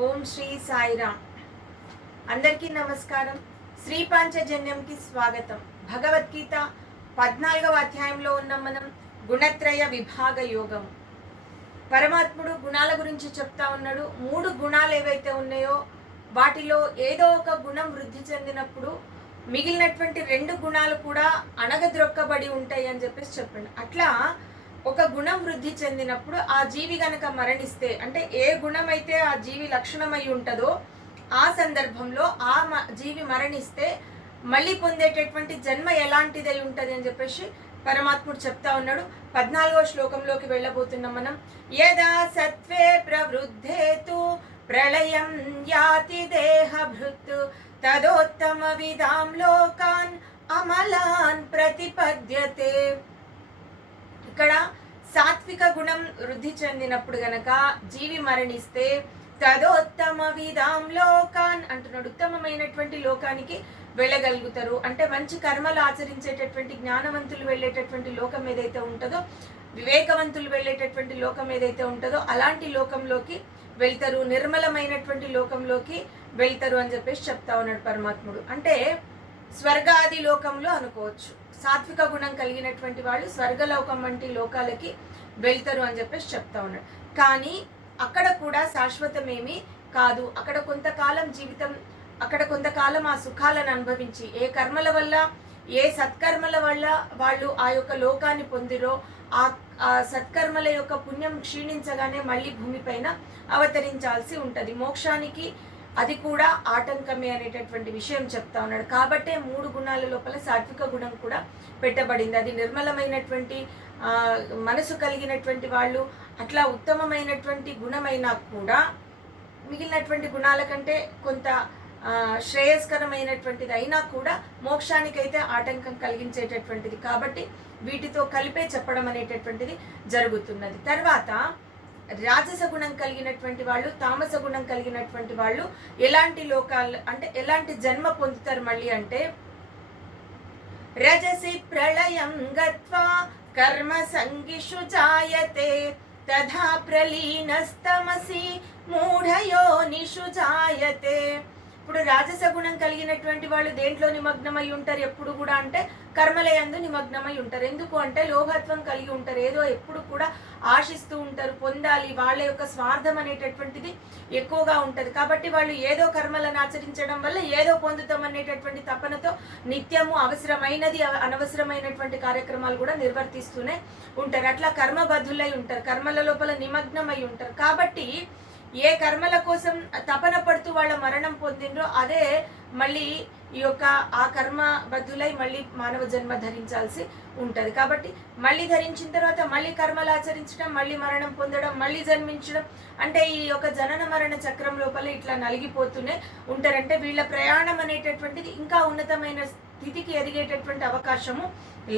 ఓం శ్రీ సాయిరామ్. అందరికీ నమస్కారం. శ్రీ పాంచజన్యంకి స్వాగతం. భగవద్గీత 14వ అధ్యాయంలో ఉన్న మనం గుణత్రయ విభాగ యోగం. పరమాత్ముడు గుణాల గురించి చెప్తా ఉన్నాడు. 3 గుణాలు ఏవైతే ఉన్నాయో వాటిలో ఏదో ఒక గుణం వృద్ధి చెందినప్పుడు మిగిలినటువంటి 2 గుణాలు కూడా అణగద్రొక్కబడి ఉంటాయి అని చెప్పేసి చెప్పండి. అట్లా ఒక గుణం వృద్ధి చెందినప్పుడు ఆ జీవి గనక మరణిస్తే, అంటే ఏ గుణం అయితే ఆ జీవి లక్షణమై ఉంటుందో ఆ సందర్భంలో ఆ జీవి మరణిస్తే మళ్ళీ పొందేటటువంటి జన్మ ఎలాంటిదై ఉంటుంది అని చెప్పేసి పరమాత్ముడు చెప్తా ఉన్నాడు. 14వ శ్లోకంలోకి వెళ్ళబోతున్నాం మనం. యదా సత్వే ప్రవృద్ధేతు ప్రళయం యాతి దేహభృత్ తదోత్తమ విదాం లోకాన్ అమలాన్ ప్రతిపద్యతే. ఇక్కడ సాత్విక గుణం వృద్ధి చెందినప్పుడు గనక జీవి మరణిస్తే తదోత్తమ విధాం లోకాన్ అంటున్నాడు. ఉత్తమమైనటువంటి లోకానికి వెళ్ళగలుగుతారు. అంటే మంచి కర్మలు ఆచరించేటటువంటి జ్ఞానవంతులు వెళ్ళేటటువంటి లోకం ఏదైతే ఉంటుందో, వివేకవంతులు వెళ్ళేటటువంటి లోకం ఏదైతే ఉంటుందో అలాంటి లోకంలోకి వెళ్తారు, నిర్మలమైనటువంటి లోకంలోకి వెళ్తారు అని చెప్పేసి చెప్తా ఉన్నాడు పరమాత్ముడు. అంటే స్వర్గాది లోకంలో అనుకోవచ్చు. సాత్విక గుణం కలిగినటువంటి వాళ్ళు స్వర్గలోకం వంటి లోకాలకి వెళ్తారు అని చెప్పేసి చెప్తా ఉన్నాడు. కానీ అక్కడ కూడా శాశ్వతమేమీ కాదు. అక్కడ కొంతకాలం జీవితం, అక్కడ కొంతకాలం ఆ సుఖాలను అనుభవించి ఏ కర్మల వల్ల, ఏ సత్కర్మల వల్ల వాళ్ళు ఆ యొక్క లోకాన్ని పొందిరో ఆ సత్కర్మల యొక్క పుణ్యం క్షీణించగానే మళ్ళీ భూమిపైన అవతరించాల్సి ఉంటుంది. మోక్షానికి అది కూడా ఆటంకమే అనేటటువంటి విషయం చెప్తా ఉన్నాడు. కాబట్టే 3 గుణాల లోపల సాత్విక గుణం కూడా పెట్టబడింది. అది నిర్మలమైనటువంటి మనసు కలిగినటువంటి వాళ్ళు, అట్లా ఉత్తమమైనటువంటి గుణమైనా కూడా మిగిలినటువంటి గుణాల కంటే కొంత శ్రేయస్కరమైనటువంటిది అయినా కూడా మోక్షానికైతే ఆటంకం కలిగించేటటువంటిది. కాబట్టి వీటితో కలిపే చెప్పడం అనేటటువంటిది జరుగుతున్నది. తర్వాత రాజస గుణం కలిగినటువంటి వాళ్ళు, తామస గుణం కలిగినటువంటి వాళ్ళు ఎలాంటి లోకాలు, అంటే ఎలాంటి జన్మ పొందుతారు మళ్ళీ అంటే, రజసి ప్రళయం గత్వా కర్మ సంగిషు జాయతే తథా ప్రలీనస్తమసి మూఢయోనిషు జాయతే. ఇప్పుడు రాజస గుణం కలిగినటువంటి వాళ్ళు దేంట్లో నిమగ్నమై ఉంటారు ఎప్పుడు కూడా అంటే కర్మలయందు నిమగ్నమై ఉంటారు. ఎందుకు అంటే లోభత్వం కలిగి ఉంటారు. ఏదో ఎప్పుడు కూడా ఆశిస్తూ ఉంటారు, పొందాలి, వాళ్ళ యొక్క స్వార్థం అనేటటువంటిది ఎక్కువగా ఉంటుంది. కాబట్టి వాళ్ళు ఏదో కర్మలను ఆచరించడం వల్ల ఏదో పొందుతాం అనేటటువంటి తపనతో నిత్యము అవసరమైనది అనవసరమైనటువంటి కార్యక్రమాలు కూడా నిర్వర్తిస్తూనే ఉంటారు. అట్లా కర్మబద్ధులై ఉంటారు, కర్మల లోపల నిమగ్నమై ఉంటారు. కాబట్టి ఏ కర్మల కోసం తపన పడుతూ వాళ్ళ మరణం పొందినరో అదే మళ్ళీ ఈ యొక్క ఆ కర్మ బద్ధులై మళ్ళీ మానవ జన్మ ధరించాల్సి ఉంటుంది. కాబట్టి మళ్ళీ ధరించిన తర్వాత మళ్ళీ కర్మలు ఆచరించడం, మళ్ళీ మరణం పొందడం, మళ్ళీ జన్మించడం, అంటే ఈ యొక్క జనన మరణ చక్రం లోపల ఇట్లా నలిగిపోతూనే ఉంటారంటే వీళ్ళ ప్రయాణం అనేటటువంటిది ఇంకా ఉన్నతమైన స్థితికి ఎదిగేటటువంటి అవకాశము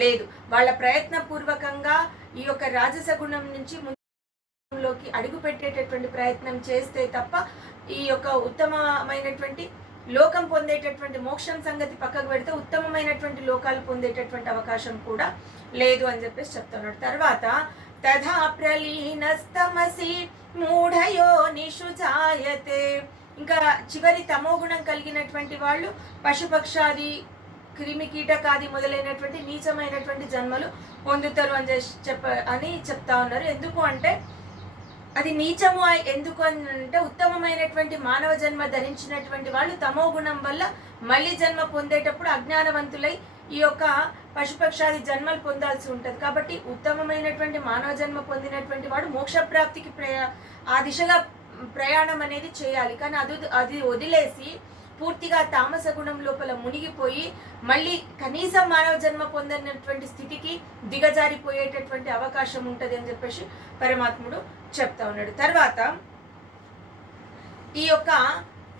లేదు. వాళ్ళ ప్రయత్నపూర్వకంగా ఈ యొక్క రాజస గుణం నుంచి లోకి అడుగు పెట్టేటటువంటి ప్రయత్నం చేస్తే తప్ప ఈ యొక్క ఉత్తమమైనటువంటి లోకం పొందేటటువంటి మోక్షం సంగతి పక్కకు పెడితే ఉత్తమమైనటువంటి లోకాలు పొందేటటువంటి అవకాశం కూడా లేదు అని చెప్పేసి చెప్తున్నాడు. తర్వాత తథా ప్రలీనస్తమసి మూఢయోనిషు జాయతే. ఇంకా చివరి తమో గుణం కలిగినటువంటి వాళ్ళు పశుపక్షాది క్రిమి కీటకాది మొదలైనటువంటి నీచమైనటువంటి జన్మలు పొందుతారు అని చెప్తా ఉన్నారు. ఎందుకు అంటే అది నీచము ఎందుకు అని అంటే ఉత్తమమైనటువంటి మానవ జన్మ ధరించినటువంటి వాళ్ళు తమో గుణం వల్ల మళ్ళీ జన్మ పొందేటప్పుడు అజ్ఞానవంతులై ఈ యొక్క పశుపక్షాది జన్మలు పొందాల్సి ఉంటుంది. కాబట్టి ఉత్తమమైనటువంటి మానవ జన్మ పొందినటువంటి వాడు మోక్షప్రాప్తికి ఆ దిశగా ప్రయాణం అనేది చేయాలి. కానీ అది వదిలేసి పూర్తిగా తామస గుణం లోపల మునిగిపోయి మళ్ళీ కనీసం మానవ జన్మ పొందినటువంటి స్థితికి దిగజారిపోయేటటువంటి అవకాశం ఉంటుంది అని చెప్పేసి పరమాత్ముడు చెప్తా ఉన్నాడు. తర్వాత ఈ యొక్క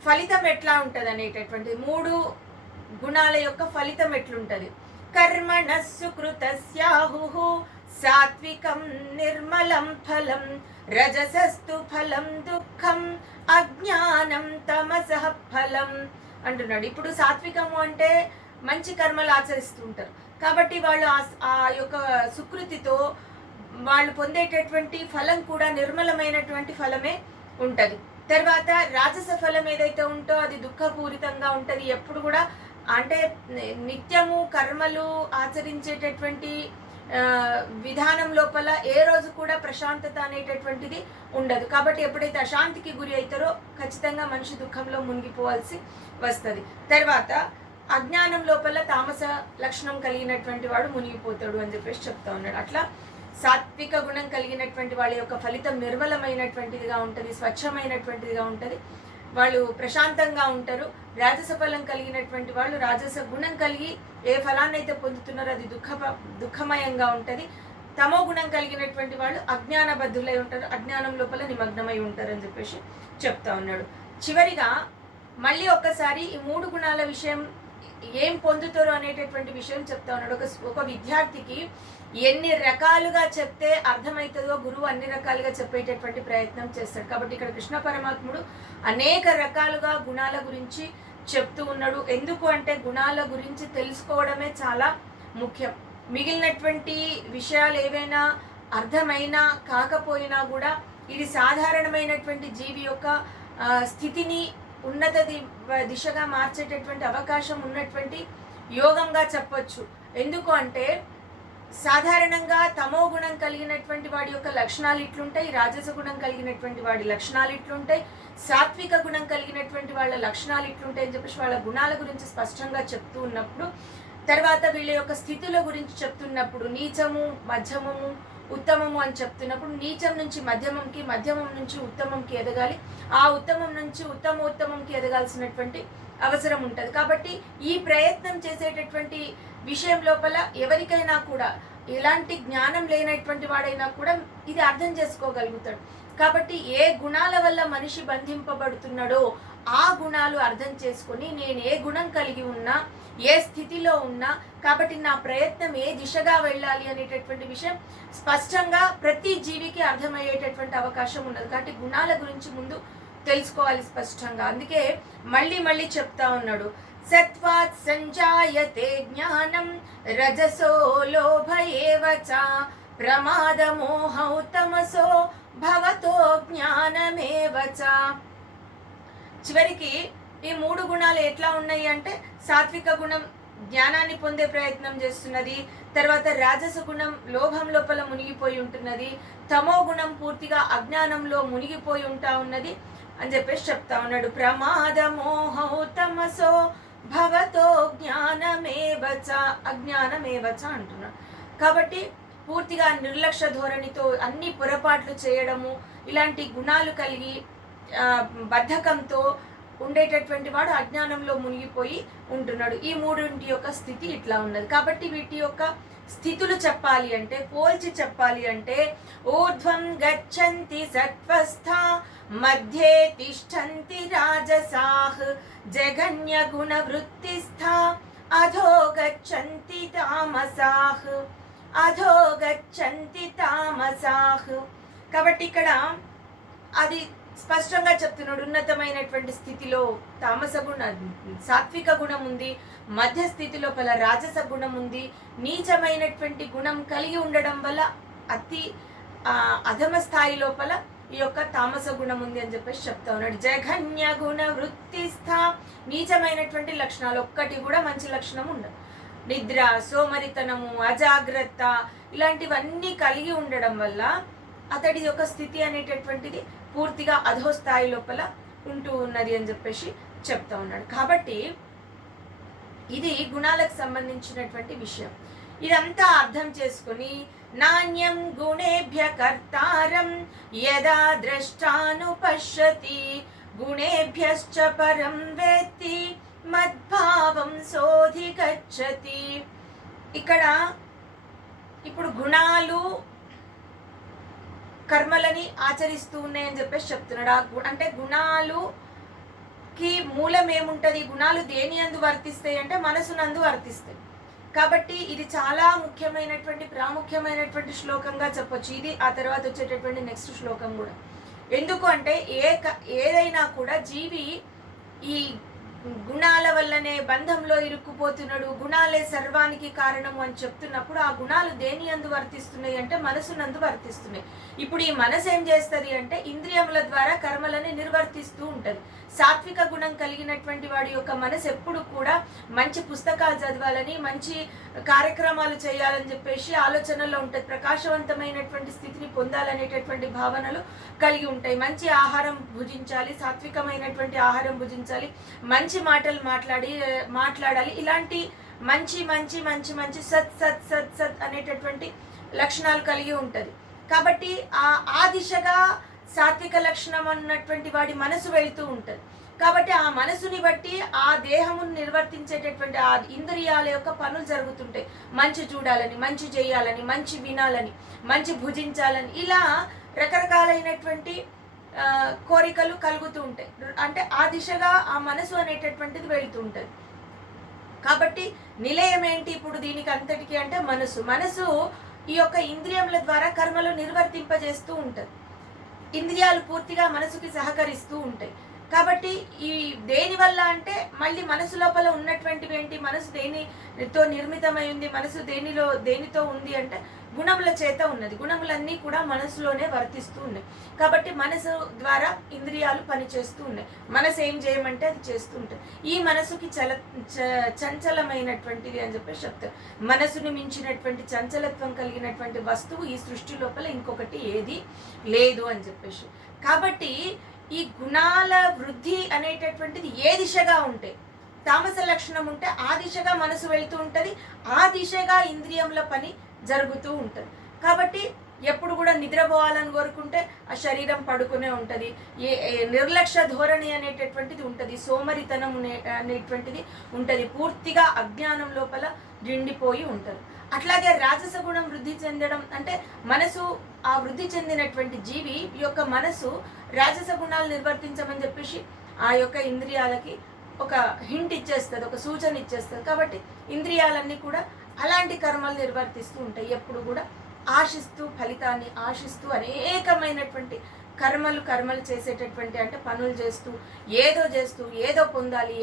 ఫలితం ఎట్లా ఉంటుంది అనేటటువంటి 3 గుణాల యొక్క ఫలితం ఎట్లుంటది. కర్మణ సుకృతస్యాహు సాత్వికం నిర్మలం ఫలం రజసస్తు ఫలం దుఃఖం అజ్ఞానం తమసః ఫలం అంటున్నాడు. ఇప్పుడు సాత్వికము అంటే మంచి కర్మలు ఆచరిస్తూ ఉంటారు. కాబట్టి వాళ్ళు ఆ యొక్క సుకృతితో వాళ్ళు పొందేటటువంటి ఫలం కూడా నిర్మలమైనటువంటి ఫలమే ఉంటది. తర్వాత రాజస ఫలం ఏదైతే ఉంటో అది దుఃఖపూరితంగా ఉంటుంది. ఎప్పుడు కూడా అంటే నిత్యము కర్మలు ఆచరించేటటువంటి విధానం లోపల ఏ రోజు కూడా ప్రశాంతత అనేటటువంటిది ఉండదు. కాబట్టి ఎప్పుడైతే అశాంతికి గురి అవుతారో ఖచ్చితంగా మనిషి దుఃఖంలో మునిగిపోవాల్సి వస్తుంది. తర్వాత అజ్ఞానం లోపల తామస లక్షణం కలిగినటువంటి వాడు మునిగిపోతాడు అని చెప్పేసి చెప్తా ఉన్నాడు. అట్లా సాత్విక గుణం కలిగినటువంటి వాళ్ళ యొక్క ఫలితం నిర్మలమైనటువంటిదిగా ఉంటుంది, స్వచ్ఛమైనటువంటిదిగా ఉంటుంది, వాళ్ళు ప్రశాంతంగా ఉంటారు. రాజస ఫలం కలిగినటువంటి వాళ్ళు రాజస గుణం కలిగి ఏ ఫలాన్ని అయితే పొందుతున్నారో అది దుఃఖమయంగా ఉంటుంది. తమో గుణం కలిగినటువంటి వాళ్ళు అజ్ఞానబద్ధులై ఉంటారు, అజ్ఞానం లోపల నిమగ్నమై ఉంటారు అని చెప్పేసి చెప్తా ఉన్నాడు. చివరిగా మళ్ళీ ఒక్కసారి ఈ 3 గుణాల విషయం ఏం పొందుతారు అనేటటువంటి విషయం చెప్తా ఉన్నాడు. ఒక విద్యార్థికి ఎన్ని రకాలుగా చెప్తే అర్థమవుతుందో గురువు అన్ని రకాలుగా చెప్పేటటువంటి ప్రయత్నం చేస్తాడు. కాబట్టి ఇక్కడ కృష్ణ పరమాత్ముడు అనేక రకాలుగా గుణాల గురించి చెప్తూ ఉన్నాడు. ఎందుకు అంటే గుణాల గురించి తెలుసుకోవడమే చాలా ముఖ్యం. మిగిలినటువంటి విషయాలు ఏవైనా అర్థమైనా కాకపోయినా కూడా ఇది సాధారణమైనటువంటి జీవి యొక్క స్థితిని ఉన్నత దిశగా మార్చేటటువంటి అవకాశం ఉన్నటువంటి యోగంగా చెప్పొచ్చు. ఎందుకు అంటే సాధారణంగా తమో గుణం కలిగినటువంటి వాడి యొక్క లక్షణాలు ఇట్లుంటాయి, రాజస గుణం కలిగినటువంటి వాడి లక్షణాలు ఇట్లుంటాయి, సాత్విక గుణం కలిగినటువంటి వాళ్ళ లక్షణాలు ఇట్లుంటాయి అని చెప్పేసి వాళ్ళ గుణాల గురించి స్పష్టంగా చెప్తూ ఉన్నప్పుడు, తర్వాత వీళ్ళ యొక్క స్థితుల గురించి చెప్తున్నప్పుడు నీచము, మధ్యమము, ఉత్తమము అని చెప్తున్నప్పుడు నీచం నుంచి మధ్యమంకి, మధ్యమం నుంచి ఉత్తమంకి ఎదగాలి, ఆ ఉత్తమం నుంచి ఉత్తమంకి ఎదగాల్సినటువంటి అవసరం ఉంటుంది. కాబట్టి ఈ ప్రయత్నం చేసేటటువంటి విషయం లోపల ఎవరికైనా కూడా ఎలాంటి జ్ఞానం లేనటువంటి వాడైనా కూడా ఇది అర్థం చేసుకోగలుగుతాడు. కాబట్టి ఏ గుణాల వల్ల మనిషి బంధింపబడుతున్నాడో ఆ గుణాలు అర్థం చేసుకొని నేను ఏ గుణం కలిగి ఉన్నా, ఏ స్థితిలో ఉన్నా, కాబట్టి నా ప్రయత్నం ఏ దిశగా వెళ్ళాలి అనేటటువంటి విషయం స్పష్టంగా ప్రతి జీవికి అర్థమయ్యేటటువంటి అవకాశం ఉన్నది. కాబట్టి గుణాల గురించి ముందు తెలుసుకోవాలి స్పష్టంగా. అందుకే మళ్ళీ చెప్తా ఉన్నాడు, సత్వాత్ సంజాయతే జ్ఞానం రజసో లోభ ఏవ చ ప్రమాదమోహౌ తమసో భవతో జ్ఞానమేవ చ. చివరికి ఈ 3 గుణాలు ఎట్లా ఉన్నాయి అంటే సాత్విక గుణం జ్ఞానాన్ని పొందే ప్రయత్నం చేస్తున్నది, తర్వాత రాజస గుణం లోభం లోపల మునిగిపోయి ఉంటున్నది, తమో గుణం పూర్తిగా అజ్ఞానంలో మునిగిపోయి ఉంటా ఉన్నది అని చెప్పేసి చెప్తా ఉన్నాడు. ప్రమాదమోహౌ తమసో భవతో జ్ఞానమేవచ అజ్ఞానమేవచ అంటున్నాడు. కాబట్టి పూర్తిగా నిర్లక్ష్య ధోరణితో అన్ని పొరపాట్లు చేయడము, ఇలాంటి గుణాలు కలిగి బద్ధకంతో ఉండేటటువంటి వాడు అజ్ఞానంలో మునిగిపోయి ఉంటున్నాడు. ఈ 3 యొక్క స్థితి ఇట్లా ఉన్నది. కాబట్టి వీటి యొక్క స్థితులు చెప్పాలి అంటే, పోల్చి చెప్పాలి అంటే, ఊర్ధ్వం గచ్చంతి సత్వస్థా మధ్యే తిష్టంతి రాజసాః జగన్య గుణ వృత్తిస్థా అధో గచ్చంతి తామసాః అధో గచ్చంతి తామసాః. కాబట్టి ఇక్కడ అది స్పష్టంగా చెప్తున్నాడు. ఉన్నతమైనటువంటి స్థితిలో తామస గుణం, సాత్విక గుణం ఉంది, మధ్య స్థితి లోపల రాజస గుణం ఉంది, నీచమైనటువంటి గుణం కలిగి ఉండడం వల్ల అతి అధమ స్థాయి లోపల ఈ యొక్క తామస గుణం ఉంది అని చెప్పేసి చెప్తా ఉన్నాడు. జఘన్య గుణ వృత్తిస్థ, నీచమైనటువంటి లక్షణాలు ఒక్కటి కూడా మంచి లక్షణం ఉండదు. నిద్ర, సోమరితనము, అజాగ్రత్త ఇలాంటివన్నీ కలిగి ఉండడం వల్ల అతడి యొక్క స్థితి అనేటటువంటిది పూర్తిగా అధో స్థాయి లోపల ఉంటూ ఉన్నది అని చెప్పేసి చెప్తా ఉన్నాడు. కాబట్టి ఇది గుణాలకు సంబంధించినటువంటి విషయం. ఇదంతా అర్థం చేసుకుని నాణ్యం గుణేభ్య కర్తారం యదా ద్రష్టానుపశ్యతి గుణేభ్యశ్చ పరం వేత్తి మద్భావం సోధిగచ్చతి. ఇక్కడ ఇప్పుడు గుణాలు కర్మలని ఆచరిస్తూ ఉన్నాయని చెప్పేసి చెప్తున్నాడు. అంటే గుణాలుకి మూలం ఏముంటుంది, గుణాలు దేని యందు వర్తిస్తాయి అంటే మనసునందు వర్తిస్తాయి. కాబట్టి ఇది చాలా ముఖ్యమైనటువంటి ప్రాముఖ్యమైనటువంటి శ్లోకంగా చెప్పొచ్చు. ఇది ఆ తర్వాత వచ్చేటటువంటి నెక్స్ట్ శ్లోకం కూడా. ఎందుకు అంటే ఏదైనా కూడా జీవి ఈ గుణాల వల్లనే బంధంలో ఇరుక్కుపోతున్నాడు, గుణాలే సర్వానికి కారణము అని చెప్తున్నప్పుడు ఆ గుణాలు దేని యందు వర్తిస్తున్నాయి అంటే మనసునందు వర్తిస్తున్నాయి. ఇప్పుడు ఈ మనసు ఏం చేస్తుంది అంటే ఇంద్రియముల ద్వారా కర్మలని నిర్వర్తిస్తూ ఉంటుంది. సాత్విక గుణం కలిగినటువంటి వాడి యొక్క మనసు ఎప్పుడు కూడా మంచి పుస్తకాలు చదవాలని, మంచి కార్యక్రమాలు చేయాలని చెప్పేసి ఆలోచనలో ఉంటుంది. ప్రకాశవంతమైనటువంటి స్థితిని పొందాలనేటటువంటి భావనలు కలిగి ఉంటాయి. మంచి ఆహారం భుజించాలి, సాత్వికమైనటువంటి ఆహారం భుజించాలి, మంచి మాటలు మాట్లాడాలి. ఇలాంటి మంచి మంచి మంచి మంచి సత్ సత్ సత్ సత్ అనేటటువంటి లక్షణాలు కలిగి ఉంటుంది. కాబట్టి ఆ దిశగా సాత్విక లక్షణం అన్నటువంటి వాడి మనసు వెళ్తూ ఉంటుంది. కాబట్టి ఆ మనసుని బట్టి ఆ దేహమును నిర్వర్తించేటటువంటి ఆ ఇంద్రియాల యొక్క పనులు జరుగుతుంటాయి. మంచి చూడాలని, మంచి చేయాలని, మంచి వినాలని, మంచి భుజించాలని, ఇలా రకరకాలైనటువంటి కోరికలు కలుగుతూ ఉంటాయి. అంటే ఆ దిశగా ఆ మనసు అనేటటువంటిది వెళుతూ ఉంటుంది. కాబట్టి నిలయం ఏంటి ఇప్పుడు దీనికి అంతటికి అంటే మనసు ఈ యొక్క ఇంద్రియముల ద్వారా కర్మలు నిర్వర్తింపజేస్తూ ఉంటుంది. ఇంద్రియాలు పూర్తిగా మనసుకి సహకరిస్తూ ఉంటాయి. కాబట్టి ఈ దేని వల్ల అంటే మళ్ళీ మనసు లోపల ఉన్నటువంటివి ఏంటి, మనసు దేనితో నిర్మితమై ఉంది, మనసు దేనితో ఉంది అంటే గుణముల చేత ఉన్నది. గుణములన్నీ కూడా మనసులోనే వర్తిస్తూ ఉన్నాయి. కాబట్టి మనసు ద్వారా ఇంద్రియాలు పనిచేస్తూ ఉన్నాయి. మనసు ఏం చేయమంటే అది చేస్తూ ఉంటుంది. ఈ మనసుకి చంచలమైనటువంటిది అని చెప్పేసి చెప్తారు. మనసుని మించినటువంటి చంచలత్వం కలిగినటువంటి వస్తువు ఈ సృష్టి లోపల ఇంకొకటి ఏది లేదు అని చెప్పేసి. కాబట్టి ఈ గుణాల వృద్ధి అనేటటువంటిది ఏ దిశగా ఉంటే, తామస లక్షణం ఉంటే ఆ దిశగా మనసు వెళ్తూ ఉంటుంది, ఆ దిశగా ఇంద్రియముల పని జరుగుతూ ఉంటుంది. కాబట్టి ఎప్పుడు కూడా నిద్రపోవాలని కోరుకుంటే ఆ శరీరం పడుకునే ఉంటుంది. నిర్లక్ష్య ధోరణి అనేటటువంటిది ఉంటుంది, సోమరితనం అనేటువంటిది ఉంటుంది, పూర్తిగా అజ్ఞానం లోపల నిండిపోయి ఉంటారు. అట్లాగే రాజస గుణం వృద్ధి చెందడం అంటే మనసు ఆ వృద్ధి చెందినటువంటి జీవి యొక్క మనసు రాజస గుణాలు నిర్వర్తించమని చెప్పేసి ఆ యొక్క ఇంద్రియాలకి ఒక హింట్ ఇచ్చేస్తుంది, ఒక సూచన ఇచ్చేస్తుంది. కాబట్టి ఇంద్రియాలన్నీ కూడా అలాంటి కర్మలు నిర్వర్తిస్తూ ఉంటాయి. ఎప్పుడు కూడా ఆశిస్తూ, ఫలితాన్ని ఆశిస్తూ అనేకమైనటువంటి కర్మలు చేసేటటువంటి అంటే పనులు చేస్తూ ఏదో పొందాలి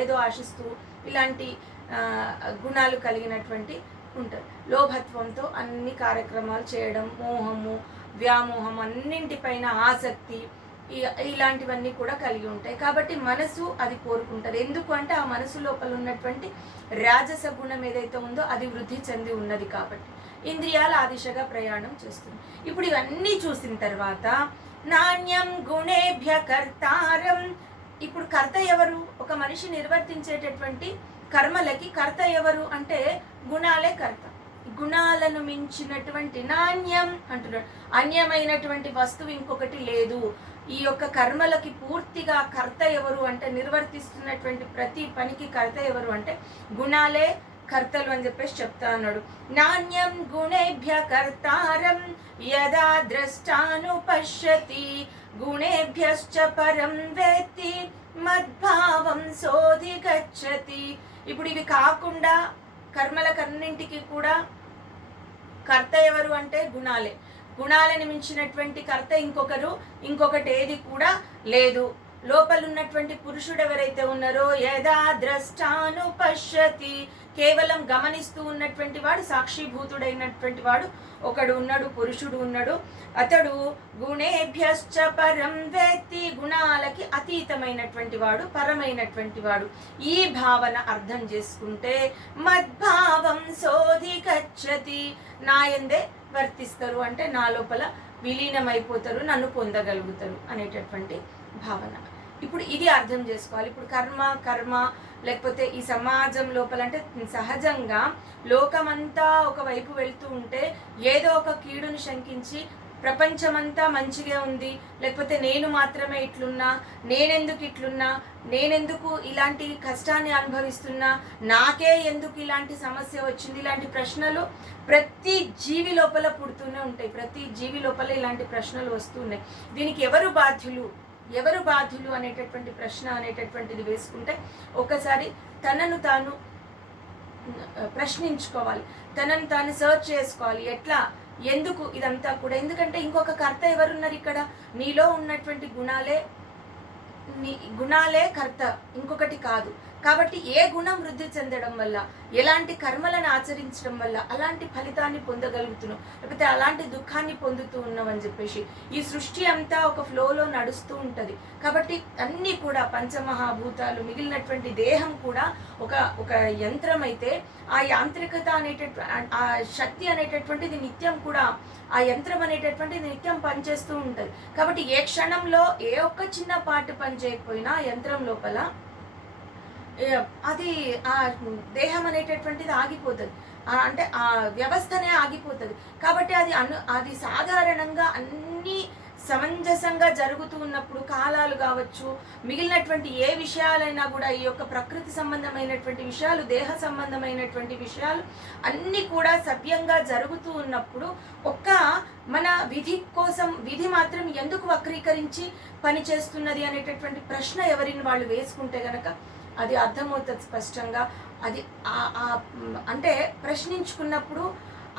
ఏదో ఆశిస్తూ ఇలాంటి గుణాలు కలిగినటువంటి ఉంటారు. లోభత్వంతో అన్ని కార్యక్రమాలు చేయడం, మోహము, వ్యామోహం, అన్నింటిపైన ఆసక్తి, ఇలాంటివన్నీ కూడా కలిగి ఉంటాయి. కాబట్టి మనసు అది కోరుకుంటుంది. ఎందుకు అంటే ఆ మనసు లోపల ఉన్నటువంటి రాజస గుణం ఏదైతే ఉందో అది వృద్ధి చెంది ఉన్నది. కాబట్టి ఇంద్రియాలు ఆ దిశగా ప్రయాణం చేస్తుంది. ఇప్పుడు ఇవన్నీ చూసిన తర్వాత నాణ్యం గుణేభ్య కర్తారం. ఇప్పుడు కర్త ఎవరు? ఒక మనిషి నిర్వర్తించేటటువంటి కర్మలకి కర్త ఎవరు అంటే గుణాలే కర్త. గుణాలను మించినటువంటి నాణ్యం అంటున్నాడు, అన్యమైనటువంటి వస్తువు ఇంకొకటి లేదు. ఈ యొక్క కర్మలకి పూర్తిగా కర్త ఎవరు అంటే, నిర్వర్తిస్తున్నటువంటి ప్రతి పనికి కర్త ఎవరు అంటే గుణాలే కర్తలు అని చెప్పేసి చెప్తా అన్నాడు. నాణ్యం గుణేభ్య కర్తారం యదా ద్రష్టానుపశ్యతి గుణేభ్యశ్చ పరం వేత్తి మద్భావం సోధిగచ్చతి. ఇప్పుడు ఇవి కాకుండా కర్మలకన్నింటికి కూడా కర్త ఎవరు అంటే గుణాలే. గుణాలను మించినటువంటి కర్త ఇంకొకటి ఏది కూడా లేదు. లోపల ఉన్నటువంటి పురుషుడు ఎవరైతే ఉన్నారో యదా ద్రష్టాను పశ్యతి, కేవలం గమనిస్తూ ఉన్నటువంటి వాడు, సాక్షిభూతుడైనటువంటి వాడు ఒకడు ఉన్నాడు, పురుషుడు ఉన్నాడు. అతడు గుణేభ్యశ్చ పరం వేత్తి, గుణాలకి అతీతమైనటువంటి వాడు, పరమైనటువంటి వాడు. ఈ భావన అర్థం చేసుకుంటే మద్భావం శోధిగచ్చతి, నాయందే వర్తిస్తారు అంటే నా లోపల విలీనమైపోతారు, నన్ను పొందగలుగుతారు అనేటటువంటి భావన. ఇప్పుడు ఇది అర్థం చేసుకోవాలి. ఇప్పుడు కర్మ లేకపోతే ఈ సమాజం లోపల అంటే సహజంగా లోకమంతా ఒకవైపు వెళ్తూ ఉంటే ఏదో ఒక కీడును శంకించి ప్రపంచమంతా మంచిగా ఉంది, లేకపోతే నేను మాత్రమే ఇట్లున్నా, నేనెందుకు ఇలాంటి కష్టాన్ని అనుభవిస్తున్నా, నాకే ఎందుకు ఇలాంటి సమస్య వచ్చింది, ఇలాంటి ప్రశ్నలు ప్రతి జీవి లోపల పుడుతూనే ఉంటాయి. ప్రతి జీవి లోపల ఇలాంటి ప్రశ్నలు వస్తున్నాయి. దీనికి ఎవరు బాధ్యులు అనేటటువంటి ప్రశ్న అనేటటువంటిది వేసుకుంటే ఒకసారి తనను తాను ప్రశ్నించుకోవాలి, తనను తాను సర్చ్ చేసుకోవాలి. ఎందుకు ఇదంతా కూడా? ఎందుకంటే ఇంకొక కర్త ఎవరున్నారు ఇక్కడ? నీలో ఉన్నటువంటి గుణాలే నీ గుణాలే కర్త, ఇంకొకటి కాదు. కాబట్టి ఏ గుణం వృద్ధి చెందడం వల్ల, ఎలాంటి కర్మలను ఆచరించడం వల్ల అలాంటి ఫలితాన్ని పొందగలుగుతున్నావు, లేకపోతే అలాంటి దుఃఖాన్ని పొందుతూ ఉన్నావని చెప్పేసి ఈ సృష్టి అంతా ఒక ఫ్లోలో నడుస్తూ ఉంటుంది. కాబట్టి అన్నీ కూడా పంచమహాభూతాలు, మిగిలినటువంటి దేహం కూడా ఒక ఒక యంత్రం అయితే ఆ యాంత్రికత ఆ శక్తి అనేటటువంటిది నిత్యం కూడా, ఆ యంత్రం అనేటటువంటిది నిత్యం పనిచేస్తూ ఉంటుంది. కాబట్టి ఏ క్షణంలో ఏ ఒక్క చిన్న పార్ట్ పని చేయకపోయినా ఆ యంత్రం లోపల అది ఆ దేహం అనేటటువంటిది ఆగిపోతుంది, అంటే ఆ వ్యవస్థనే ఆగిపోతుంది. కాబట్టి అది సాధారణంగా అన్నీ సమంజసంగా జరుగుతూ ఉన్నప్పుడు, కాలాలు కావచ్చు, మిగిలినటువంటి ఏ విషయాలైనా కూడా, ఈ యొక్క ప్రకృతి సంబంధమైనటువంటి విషయాలు, దేహ సంబంధమైనటువంటి విషయాలు అన్నీ కూడా సవ్యంగా జరుగుతూ ఉన్నప్పుడు ఒక్క మన విధి కోసం, విధి మాత్రం ఎందుకు వక్రీకరించి పనిచేస్తున్నది అనేటటువంటి ప్రశ్న ఎవరిని వాళ్ళు వేసుకుంటే గనక అది అర్థమవుతుంది స్పష్టంగా. అది అంటే ప్రశ్నించుకున్నప్పుడు,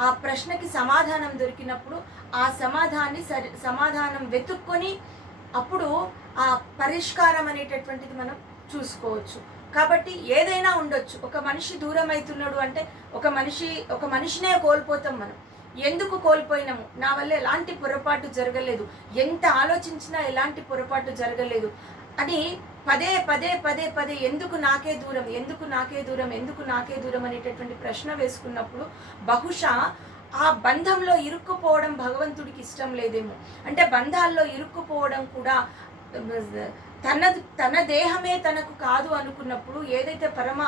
ఆ ప్రశ్నకి సమాధానం దొరికినప్పుడు ఆ సమాధానం వెతుక్కొని అప్పుడు ఆ పరిష్కారం అనేటటువంటిది మనం చూసుకోవచ్చు. కాబట్టి ఏదైనా ఉండొచ్చు. ఒక మనిషి దూరం అవుతున్నాడు అంటే ఒక మనిషినే కోల్పోతాం మనం. ఎందుకు కోల్పోయినాము? నా వల్ల ఎలాంటి పొరపాటు జరగలేదు, ఎంత ఆలోచించినా ఎలాంటి పొరపాటు జరగలేదు అని పదే పదే పదే పదే ఎందుకు నాకే దూరం, ఎందుకు నాకే దూరం, ఎందుకు నాకే దూరం అనేటటువంటి ప్రశ్న వేసుకున్నప్పుడు బహుశా ఆ బంధంలో ఇరుక్కుపోవడం భగవంతుడికి ఇష్టం లేదేమో. అంటే బంధాల్లో ఇరుక్కుపోవడం కూడా తన దేహమే తనకు కాదు అనుకున్నప్పుడు, ఏదైతే పరమ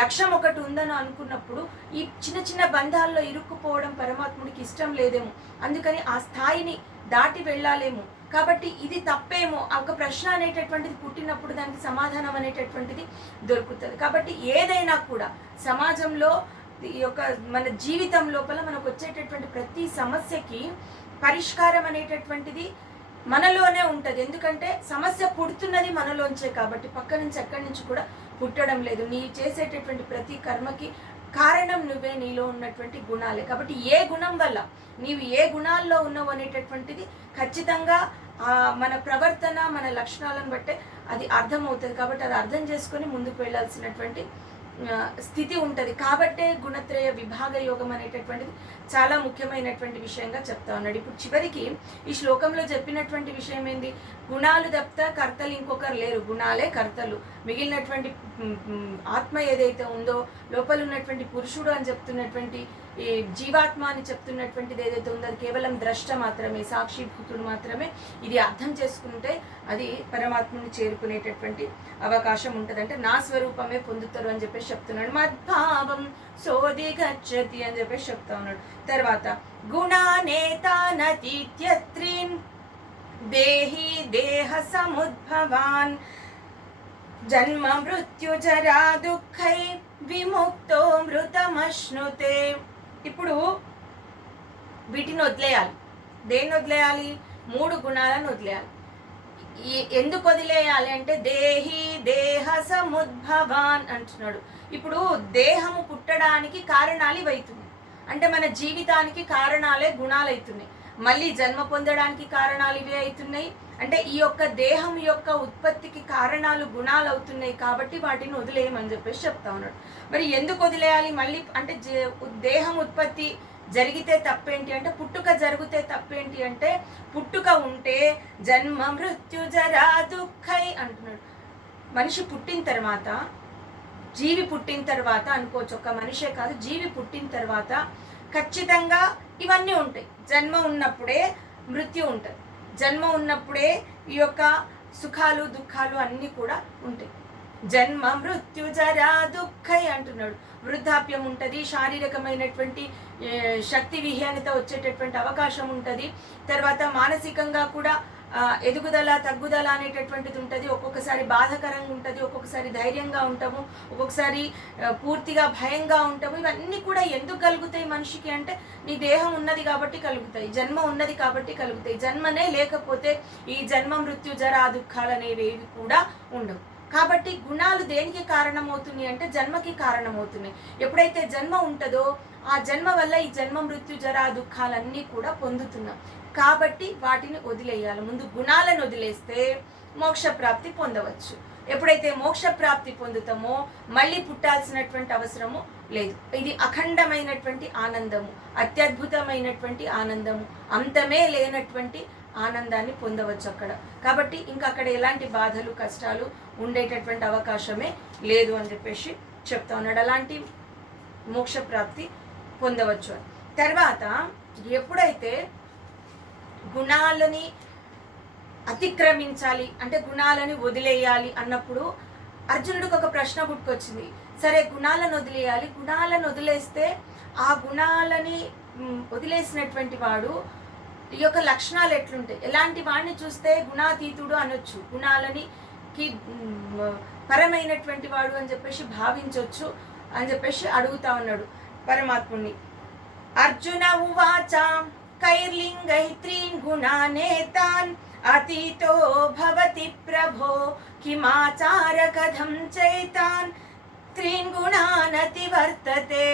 లక్ష్యం ఒకటి ఉందని అనుకున్నప్పుడు ఈ చిన్న చిన్న బంధాల్లో ఇరుక్కుపోవడం పరమాత్ముడికి ఇష్టం లేదేమో. అందుకని ఆ స్థాయిని దాటి వెళ్ళాలేమో. కాబట్టి ఇది తప్పేమో. ఒక ప్రశ్న అనేటటువంటిది పుట్టినప్పుడు దానికి సమాధానం అనేటటువంటిది దొరుకుతుంది. కాబట్టి ఏదైనా కూడా సమాజంలో, ఈ యొక్క మన జీవితం లోపల మనకు వచ్చేటటువంటి ప్రతి సమస్యకి పరిష్కారం అనేటటువంటిది మనలోనే ఉంటుంది. ఎందుకంటే సమస్య పుడుతున్నది మనలోంచే కాబట్టి, పక్క నుంచి ఎక్కడి నుంచి కూడా పుట్టడం లేదు. నీ చేసేటటువంటి ప్రతి కర్మకి కారణం నువ్వే, నీలో ఉన్నటువంటి గుణాలే. కాబట్టి ఏ గుణం వల్ల, నీవు ఏ గుణాల్లో ఉన్నావు అనేటటువంటిది ఖచ్చితంగా మన ప్రవర్తన, మన లక్షణాలను బట్టే అది అర్థమవుతుంది. కాబట్టి అది అర్థం చేసుకొని ముందుకు వెళ్ళాల్సినటువంటి స్థితి ఉంటుంది. కాబట్టే గుణత్రయ విభాగ యోగం అనేటటువంటిది చాలా ముఖ్యమైనటువంటి విషయంగా చెప్తా ఉన్నాడు. ఇప్పుడు చివరికి ఈ శ్లోకంలో చెప్పినటువంటి విషయం ఏంది? గుణాలు తప్పితే కర్తలు ఇంకొకరు లేరు, గుణాలే కర్తలు. మిగిలినటువంటి ఆత్మ ఏదైతే ఉందో, లోపల ఉన్నటువంటి పురుషుడు అని చెప్తున్నటువంటి ఈ జీవాత్మ అని చెప్తున్నటువంటిది ఏదైతే ఉందో అది కేవలం ద్రష్ట మాత్రమే, సాక్షిభూతుడు మాత్రమే. ఇది అర్థం చేసుకుంటే అది పరమాత్మని చేరుకునేటటువంటి అవకాశం ఉంటుంది. అంటే నా స్వరూపమే పొందుతారు అని చెప్పేసి చెప్తున్నాడు. మద్భావం సోది గచ్చతి అని చెప్పేసి చెప్తా ఉన్నాడు. తర్వాత గుణానేతానతీత్యత్రీన్ దేహి దేహ సముద్భవాన్ జన్మ మృత్యు జరా దుఃఖై విముక్తో మృతమశ్నుతే. ఇప్పుడు వీటిని వదిలేయాలి. దేన్ని వదిలేయాలి? 3 గుణాలను వదిలేయాలి. ఎందుకు వదిలేయాలి అంటే దేహి దేహ సముద్భవాన్ అంటున్నాడు. ఇప్పుడు దేహము పుట్టడానికి కారణాలు ఇవైతున్నాయి. అంటే మన జీవితానికి కారణాలే గుణాలు అవుతున్నాయి. మళ్ళీ జన్మ పొందడానికి కారణాలు ఇవే అవుతున్నాయి. అంటే ఈ యొక్క దేహం యొక్క ఉత్పత్తికి కారణాలు గుణాలు అవుతున్నాయి. కాబట్టి వాటిని వదిలేయమని చెప్పేసి చెప్తా ఉన్నాడు. మరి ఎందుకు వదిలేయాలి? మళ్ళీ అంటే దేహం ఉత్పత్తి జరిగితే తప్పేంటి అంటే, పుట్టుక జరిగితే తప్పేంటి అంటే, పుట్టుక ఉంటే జన్మ మృత్యు జరా దుఃఖై అంటున్నాడు. మనిషి పుట్టిన తర్వాత, జీవి పుట్టిన తర్వాత అనుకోవచ్చు, ఒక మనిషే కాదు, జీవి పుట్టిన తర్వాత ఖచ్చితంగా ఇవన్నీ ఉంటాయి. జన్మ ఉన్నప్పుడే మృత్యు ఉంటుంది, జన్మ ఉన్నప్పుడే ఈ యొక్క సుఖాలు దుఃఖాలు అన్నీ కూడా ఉంటాయి. జన్మ మృత్యు జరా దుఃఖై అంటున్నాడు. వృద్ధాప్యం ఉంటుంది, శారీరకమైనటువంటి శక్తి విహీనత వచ్చేటటువంటి అవకాశం ఉంటుంది. తర్వాత మానసికంగా కూడా ఎదుగుదల తగ్గుదల అనేటటువంటిది ఉంటుంది. ఒక్కొక్కసారి బాధాకరంగా ఉంటుంది, ఒక్కొక్కసారి ధైర్యంగా ఉంటాము, ఒక్కొక్కసారి పూర్తిగా భయంగా ఉంటాము. ఇవన్నీ కూడా ఎందుకు కలుగుతాయి మనిషికి అంటే, నీ దేహం ఉన్నది కాబట్టి కలుగుతాయి, జన్మ ఉన్నది కాబట్టి కలుగుతాయి. జన్మనే లేకపోతే ఈ జన్మ మృత్యు జరా దుఃఖాలు అనేవి కూడా ఉండవు. కాబట్టి గుణాలు దేనికి కారణమవుతున్నాయి అంటే జన్మకి కారణమవుతున్నాయి. ఎప్పుడైతే జన్మ ఉంటుందో ఆ జన్మ వల్ల ఈ జన్మ మృత్యు జరా దుఃఖాలన్నీ కూడా పొందుతున్నాం. కాబట్టి వాటిని వదిలేయాలి. ముందు గుణాలను వదిలేస్తే మోక్ష ప్రాప్తి పొందవచ్చు. ఎప్పుడైతే మోక్ష ప్రాప్తి పొందుతామో మళ్ళీ పుట్టాల్సినటువంటి అవసరము లేదు. ఇది అఖండమైనటువంటి ఆనందము, అత్యద్భుతమైనటువంటి ఆనందము, అంతమే లేనటువంటి ఆనందాన్ని పొందవచ్చు అక్కడ. కాబట్టి ఇంకా అక్కడ ఎలాంటి బాధలు కష్టాలు ఉండేటటువంటి అవకాశమే లేదు అని చెప్పేసి చెప్తా ఉన్నాడు. అలాంటి మోక్ష ప్రాప్తి పొందవచ్చు. తర్వాత ఎప్పుడైతే గుణాలని అతిక్రమించాలి అంటే గుణాలని వదిలేయాలి అన్నప్పుడు అర్జునుడికి ఒక ప్రశ్న పుట్టుకొచ్చింది. సరే గుణాలను వదిలేయాలి, గుణాలను వదిలేస్తే ఆ గుణాలని వదిలేసినటువంటి వాడు ఈ యొక్క లక్షణాలు ఎట్లుంటాయి, ఎలాంటి వాడిని చూస్తే గుణాతీతుడు అనొచ్చు, గుణాలని పరమైనటువంటి వాడు అని చెప్పేసి భావించవచ్చు అని చెప్పేసి అడుగుతా ఉన్నాడు పరమాత్ముని. అర్జున ఉవాచ కైర్లింగై త్రీన్ గుణానేతాన్ అతీతో భవతి ప్రభో కిమాచార కథం చైతాన్ త్రీన్ గుణానతి వర్తతే.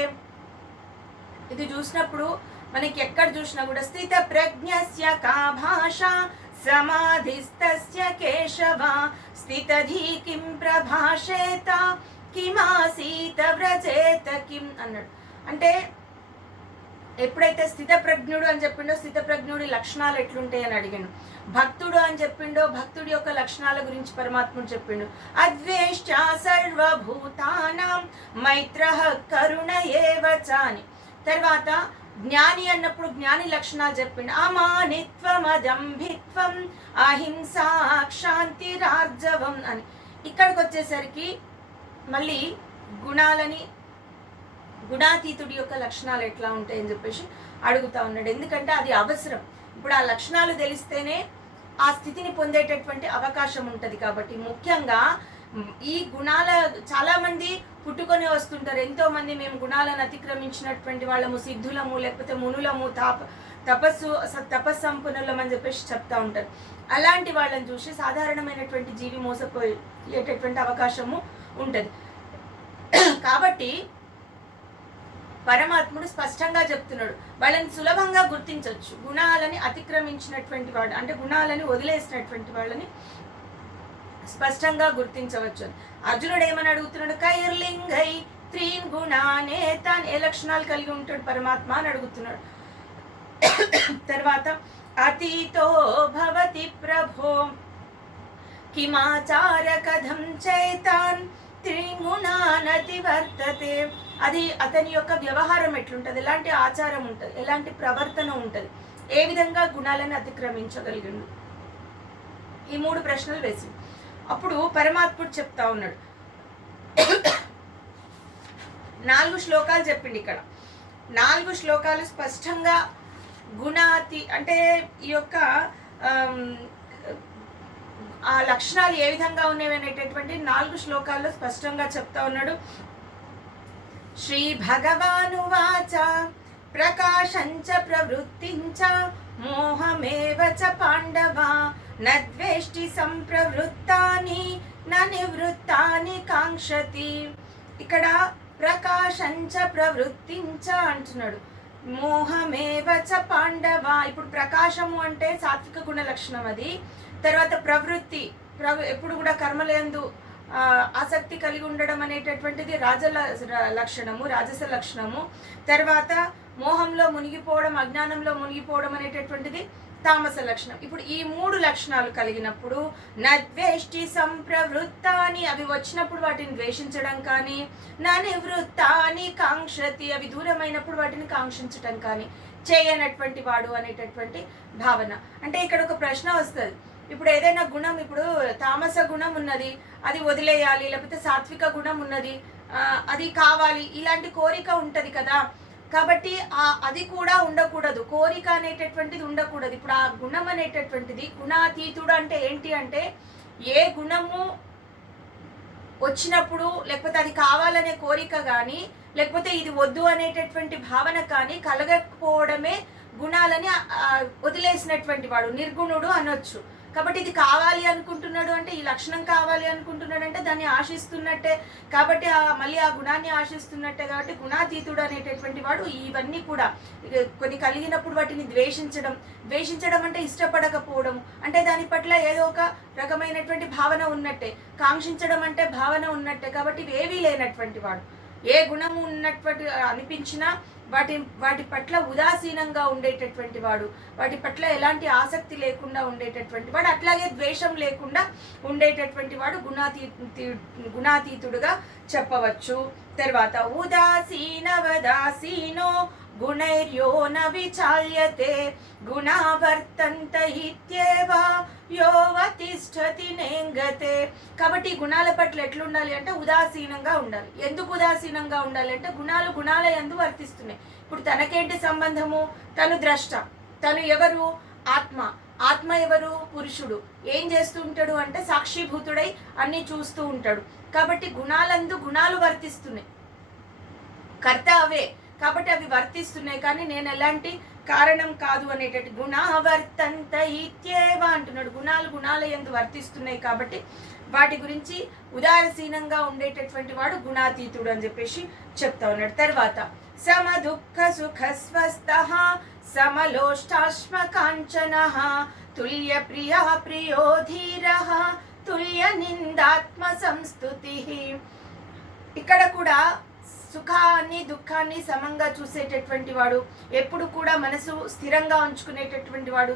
ఇది చూసినప్పుడు మనకి ఎక్కడ చూసినా కూడా స్థిత ప్రజ్ఞస్య కా భాష సమాధిస్తస్య కేశవ స్థితధీ కిం ప్రభాషేత కిమాసీత వ్రజేత కిం అన్నాడు. అంటే ఎప్పుడైతే స్థిత ప్రజ్ఞుడు అని చెప్పిండో స్థిత ప్రజ్ఞుడి లక్షణాలు ఎట్లుంటాయి అని అడిగాను. భక్తుడు అని చెప్పిండో భక్తుడి యొక్క లక్షణాల గురించి పరమాత్ముడు చెప్పిండు. అద్వేష్ట సర్వభూతానాం మైత్రః కరుణ ఏవ చ అని. తర్వాత జ్ఞాని అన్నప్పుడు జ్ఞాని లక్షణాలు చెప్పిండు. అమానిత్వం అదంభిత్వం అహింసా క్షాంతిరార్జవం అని. ఇక్కడికి వచ్చేసరికి మళ్ళీ గుణాలని గుణాతీతుడి యొక్క లక్షణాలు ఎట్లా ఉంటాయని చెప్పేసి అడుగుతా ఉన్నాడు. ఎందుకంటే అది అవసరం. ఇప్పుడు ఆ లక్షణాలు తెలిస్తేనే ఆ స్థితిని పొందేటటువంటి అవకాశం ఉంటుంది. కాబట్టి ముఖ్యంగా ఈ గుణాల చాలా మంది పుట్టుకొని వస్తుంటారు. ఎంతో మంది మేము గుణాలను అతిక్రమించినటువంటి వాళ్ళము, సిద్ధులము, లేకపోతే మునులము, తపస్సంపన్నులం అని చెప్పేసి చెప్తా ఉంటారు. అలాంటి వాళ్ళని చూసి సాధారణమైనటువంటి జీవి మోసపోయేటటువంటి అవకాశము ఉంటుంది. కాబట్టి పరమాత్ముడు స్పష్టంగా చెప్తున్నాడు, వాళ్ళని సులభంగా గుర్తించవచ్చు. గుణాలని అతిక్రమించినటువంటి వాడు అంటే గుణాలని వదిలేసినటువంటి వాళ్ళని స్పష్టంగా గుర్తించవచ్చు. అర్జునుడు ఏమని అడుగుతున్నాడు? కైర్లింగై త్రీన్ గుణానేతాన్, ఏ లక్షణాలు కలిగి ఉంటాడు పరమాత్మ అని అడుగుతున్నాడు. తర్వాత అతీతో భవతి ప్రభో కిమాచార కథం చైతాన్ త్రిగుణానతి వర్తతే. అది అతని యొక్క వ్యవహారం ఎట్లుంటుంది, ఎలాంటి ఆచారం ఉంటుంది, ఎలాంటి ప్రవర్తన ఉంటుంది, ఏ విధంగా గుణాలను అతిక్రమించగలిగిండు. ఈ 3 ప్రశ్నలు వేసి అప్పుడు పరమాత్ముడు చెప్తా ఉన్నాడు. 4 శ్లోకాలు చెప్పిండు. ఇక్కడ 4 శ్లోకాలు స్పష్టంగా గుణాతి అంటే ఈ యొక్క ఆ లక్షణాలు ఏ విధంగా ఉన్నాయి అనేటటువంటి 4 శ్లోకాల్లో స్పష్టంగా చెప్తా ఉన్నాడు. శ్రీ భగవానువాచ ప్రకాశంచ ప్రవృత్తించ మోహమేవ చ పాండవ నద్వేష్టి సంప్రవృత్తాని న నివృత్తాని కాంక్షతి. ఇక్కడ ప్రకాశంచ ప్రవృత్తించ అంటున్నాడు. మోహమేవ చ పాండవ. ఇప్పుడు ప్రకాశము అంటే సాత్విక గుణ లక్షణం. అది తర్వాత ప్రవృత్తి ఎప్పుడు కూడా కర్మలందు ఆసక్తి కలిగి ఉండడం అనేటటువంటిది లక్షణము, రాజస లక్షణము. తర్వాత మోహంలో మునిగిపోవడం, అజ్ఞానంలో మునిగిపోవడం అనేటటువంటిది తామస లక్షణం. ఇప్పుడు ఈ 3 లక్షణాలు కలిగినప్పుడు నద్వేష్టి సంప్రవృత్తాని, అవి వచ్చినప్పుడు వాటిని ద్వేషించడం కానీ, నా నివృత్తాని కాంక్షతి, అవి దూరమైనప్పుడు వాటిని కాంక్షించడం కానీ చేయనటువంటి వాడు అనేటటువంటి భావన. అంటే ఇక్కడ ఒక ప్రశ్న వస్తుంది. ఇప్పుడు ఏదైనా గుణం, ఇప్పుడు తామస గుణం ఉన్నది, అది వదిలేయాలి, లేకపోతే సాత్విక గుణం ఉన్నది, అది కావాలి, ఇలాంటి కోరిక ఉంటుంది కదా. కాబట్టి అది కూడా ఉండకూడదు, కోరిక అనేటటువంటిది ఉండకూడదు. ఇప్పుడు ఆ గుణం అనేటటువంటిది గుణాతీతుడు అంటే ఏంటి అంటే, ఏ గుణము వచ్చినప్పుడు లేకపోతే అది కావాలనే కోరిక కానీ, లేకపోతే ఇది వద్దు అనేటటువంటి భావన కానీ కలగకపోవడమే గుణాలని వదిలేసినటువంటి వాడు నిర్గుణుడు అనొచ్చు. కాబట్టి ఇది కావాలి అనుకుంటున్నాడు అంటే, ఈ లక్షణం కావాలి అనుకుంటున్నాడు అంటే దాన్ని ఆశిస్తున్నట్టే. కాబట్టి మళ్ళీ ఆ గుణాన్ని ఆశిస్తున్నట్టే. కాబట్టి గుణాతీతుడు అనేటటువంటి వాడు ఇవన్నీ కూడా కొన్ని కలిగినప్పుడు వాటిని ద్వేషించడం అంటే ఇష్టపడకపోవడం, అంటే దాని పట్ల ఏదో ఒక రకమైనటువంటి భావన ఉన్నట్టే. కాంక్షించడం అంటే భావన ఉన్నట్టే. కాబట్టి ఇవేవీ లేనటువంటి వాడు. ఏ గుణము ఉన్నటువంటి అనిపించినా వాటి పట్ల ఉదాసీనంగా ఉండేటటువంటి వాడు, వాటి పట్ల ఎలాంటి ఆసక్తి లేకుండా ఉండేటటువంటి వాడు, అట్లాగే ద్వేషం లేకుండా ఉండేటటువంటి వాడు గుణాతీతుడుగా చెప్పవచ్చు. తర్వాత ఉదాసీనవదాసీనో గుణైర్యో న విచాల్యతే గుణావర్తంత ఇత్యేవ యోవతిష్ఠతి నేంగతే. కాబట్టి గుణాల పట్ల ఎట్లుండాలి అంటే ఉదాసీనంగా ఉండాలి. ఎందుకు ఉదాసీనంగా ఉండాలి అంటే గుణాల యందు వర్తిస్తున్నాయి. ఇప్పుడు తనకేంటి సంబంధము? తను ద్రష్ట. తను ఎవరు? ఆత్మ ఎవరు? పురుషుడు. ఏం చేస్తూ ఉంటాడు అంటే సాక్షిభూతుడై అన్ని చూస్తూ ఉంటాడు. కాబట్టి గుణాలు వర్తిస్తున్నాయి. కర్త అవే, కాబట్టి అవి వర్తిస్తున్నాయి. కానీ నేను ఎలాంటి కారణం కాదు అనేటట్టు గుణావర్తంత ఇత్యేవ అంటున్నాడు. గుణాల యందు వర్తిస్తున్నాయి కాబట్టి వాటి గురించి ఉదాసీనంగా ఉండేటటువంటి వాడు గుణాతీతుడు అని చెప్పేసి చెప్తా ఉన్నాడు. తర్వాత సమ దుఃఖ సుఖ స్వస్థః సమలోష్టాశ్మ కాంచనః తుల్య ప్రియా ప్రియో ధీరః తుల్య నిందాత్మ సంస్తుతిః. ఇక్కడ కూడా సుఖాన్ని దుఃఖాన్ని సమంగా చూసేటటువంటి వాడు, ఎప్పుడు కూడా మనసు స్థిరంగా ఉంచుకునేటటువంటి వాడు,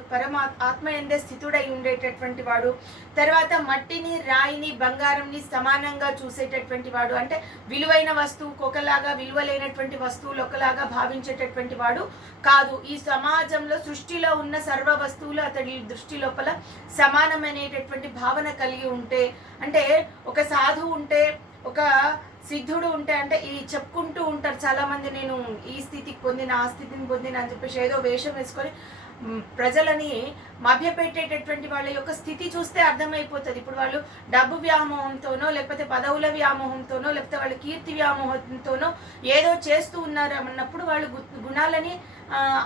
ఆత్మ ఎందే స్థితుడై ఉండేటటువంటి వాడు. తర్వాత మట్టిని, రాయిని, బంగారంని సమానంగా చూసేటటువంటి వాడు. అంటే విలువైన వస్తువుకు ఒకలాగా, విలువలేనటువంటి వస్తువులు ఒకలాగా భావించేటటువంటి వాడు కాదు. ఈ సమాజంలో సృష్టిలో ఉన్న సర్వ వస్తువులు అతడి దృష్టి లోపల సమానమైనటువంటి భావన కలిగి ఉంటే, అంటే ఒక సాధువు ఉంటే, ఒక సిద్ధుడు ఉంటే, అంటే ఈ చెప్పుకుంటూ ఉంటారు చాలా మంది, నేను ఈ స్థితికి పొందిన, ఆ స్థితిని పొందిన అని చెప్పేసి ఏదో వేషం వేసుకొని ప్రజలని మభ్యపెట్టేటటువంటి వాళ్ళ యొక్క స్థితి చూస్తే అర్థమైపోతుంది. ఇప్పుడు వాళ్ళు డబ్బు వ్యామోహంతోనో, లేకపోతే పదవుల వ్యామోహంతోనో, లేకపోతే వాళ్ళ కీర్తి వ్యామోహంతోనో ఏదో చేస్తూ ఉన్నారు అన్నప్పుడు వాళ్ళు గుణాలని